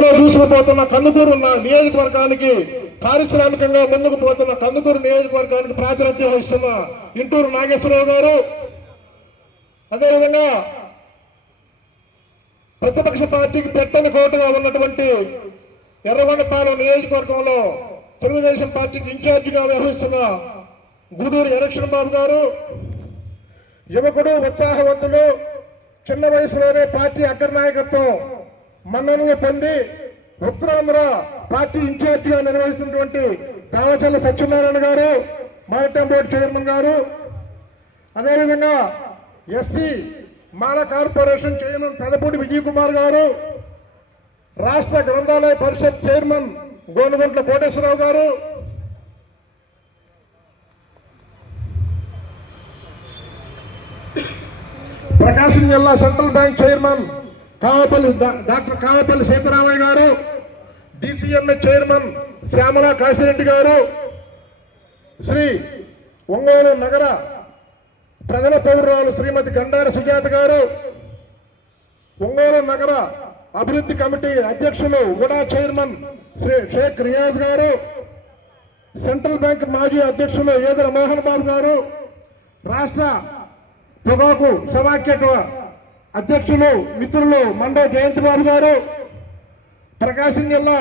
దూసుకుపోతున్న కందుకూరు నియోజకవర్గానికి పారిశ్రామికంగా ముందుకు పోతున్న కందుకూరు నియోజకవర్గానికి ప్రాతినిధ్యం వహిస్తున్న ఇంటూరు నాగేశ్వరరావు గారు, అదేవిధంగా ప్రతిపక్ష పార్టీకి పెట్టని కోటగా ఉన్నటువంటి ఎర్రగొండపాలెం నియోజకవర్గంలో తెలుగుదేశం పార్టీకి ఇన్ఛార్జిగా వ్యవహరిస్తున్న గూడూరు ఎలక్షన్ బాబు గారు, యువకుడు, ఉత్సాహవంతులు, చిన్న వయసులోనే పార్టీ అగ్రనాయకత్వం మన్ననలు పొంది ఉత్తరాంధ్ర పార్టీ ఇన్ఛార్జిగా నిర్వహిస్తున్నటువంటి దావచల్ల సత్యనారాయణ గారు, మారిటైమ్ బోర్డు చైర్మన్ గారు, అదేవిధంగా ఎస్సీ మాల కార్పొరేషన్ చైర్మన్ పెదపూడి విజయ్ కుమార్ గారు, రాష్ట్ర గ్రంథాలయ పరిషత్ చైర్మన్ గోనుగుంట్ల కోటేశ్వరరావు గారు, ప్రకాశం జిల్లా central bank chairman doctor Kavapalli Seetharamaiah garu, DCMA chairman Shyamala Kasireddy గారు, శ్రీ ఒంగోలు నగర ప్రజల పౌరురాలు శ్రీమతి గండార సుజాత గారు, ఒంగోలు నగర అభివృద్ధి కమిటీ అధ్యక్షులు ఉడా చైర్మన్ శ్రీ షేక్ రియాజ్ గారు, సెంట్రల్ బ్యాంక్ మాజీ అధ్యక్షులు ఏదర మోహన్ బాబు గారు, రాష్ట్ర పొగాకు సమాఖ్య అధ్యక్షులు మిత్రులు మండో జయంతి బాబు గారు, ప్రకాశం జిల్లా